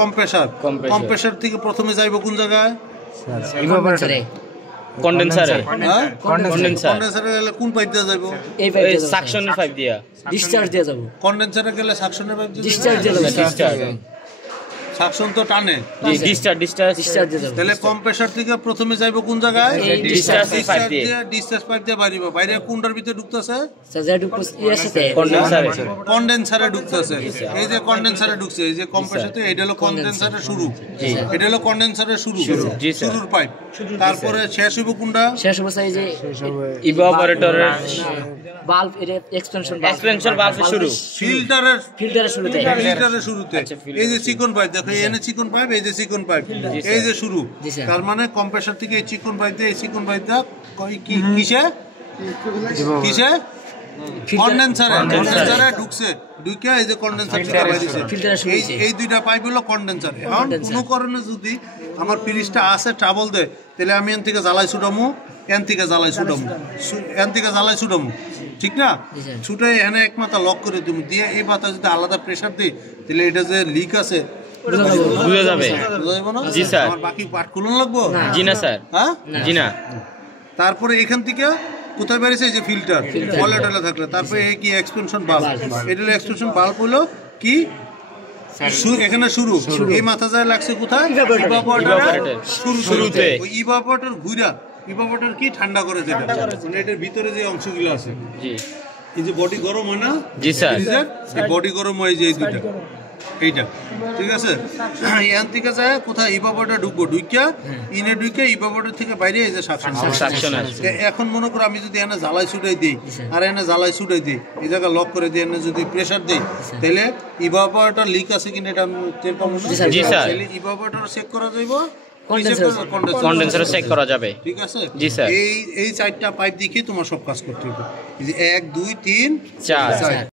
compressor compressor থেকে প্রথমে যাইব কোন জায়গায় ইভাপোরেটরে কন্ডেন্সারে হ্যাঁ কন্ডেন্সার কন্ডেন্সারে গেলে কোন পাইপ দিয়ে যাইব এই পাইপ দিয়ে সাকশনের পাইপ দিয়া ডিসচার্জ দিয়ে যাব কন্ডেন্সারে গেলে সাকশনের পাইপ দিয়ে ডিসচার্জ দিয়ে যাব ডিসচার্জ সাকশন তো টানে ডিসচার্জ দিয়ে যাব তাহলে কম্প্রেসার থেকে প্রথমে যাইব কোন জায়গায় ডিসচার্জ পাইপ দিয়ে ডিসচার্জ পাইপ দিয়ে বাইরে বাইরে কোনটার ভিতরে ঢুকতেছে সাজাডু ইয়াসতে কন্ডেন্সারে কন্ডেন্সারে ঢুকতেছে এই যে কন্ডেন্সারে ঢুকছে এই যে কম্প্রেসারে এটা হলো কন্ডেন্সারের শুরু এটা হলো কন্ডেন্সারের শুরু শুরুর পাইপ তারপরে শেষ হইব কোনটা শেষ অবস্থা এই যে ইভাপোরেটরের বাল্ব এর এক্সপেনশন বাল্বের শুরু ফিল্টারের শুরুতে এই যে চিকন পাইপ দেখো এখানে চিকন পাইপ এই যে চিকন পাইপ এই যে শুরু তার মানে কম্প্রেসার থেকে এই চিকন পাইপ দিয়ে এই চিকন পাইপটা কিসে কিসে কন্ডেন্সারে ঢুকছে ঢুকে এই যে কন্ডেন্সার থেকে বাইরে দিছে এই দুইটা পাইপ হলো কন্ডেন্সার এখন কোনো কারণে যদি আমার ফ্রিজটা আছে ট্রাবল দেয় তাহলে আমি এন থেকে জ্বালাই ছুটামু এন থেকে জ্বালাই ছুটামু ঠিক না ছুটে এখানে এক মাথা লক করে তুমি দিয়ে এই মাথা যদি আলাদা প্রেসার দিই তাহলে এটা যে লিক আছে বুঝা যাবে জি স্যার আমার বাকি পার্ট খুলন লাগবো জি না স্যার হ্যাঁ জি না তারপরে এখান থেকে কোথায় বেরিয়েছে যে ফিল্টার ওয়ালেটলে থাকলে তারপরে এই কি এক্সপেনশন বাল্ব এটা হলো এক্সপেনশন বাল্ব হলো কি এখানে শুরু এই মাথা যায় লাগছে কোথায় ইভাপোরেটর শুরুতে ওই ইভাপোরেটর ঘুরা ইভাপোরেটর কি ঠান্ডা করে যেটা মানে এটার ভিতরে যে অংশগুলো আছে জি এই যে বডি গরম হয় না জি স্যার এই বডি গরম হয় যে এই দুইটা এইটা ঠিক আছে এখান থেকে যায় কোথায় ইভাপোরেটর ঢুকবো ঢুকিয়া ইনে ঢুকে ইভাপোরেটর থেকে বাইরে এই যে সাকশন এখন মনে করো আমি যদি এখানে জ্বালাই ছুটাই দিই আর এখানে জ্বালাই ছুটাই দিই এই জায়গা লক করে দিই এখানে যদি প্রেসার দিই তাহলে ইভাপোরেটর লিক আছে কিনা এটা আমি টের পাবো না জি স্যার ইভাপোরেটর চেক করা যাইব কন্ডেন্সার চেক করা যাবে ঠিক আছে জি স্যার এই চারটা পাইপ দেখে তোমার সব কাজ করতে হবে 1 2 3 4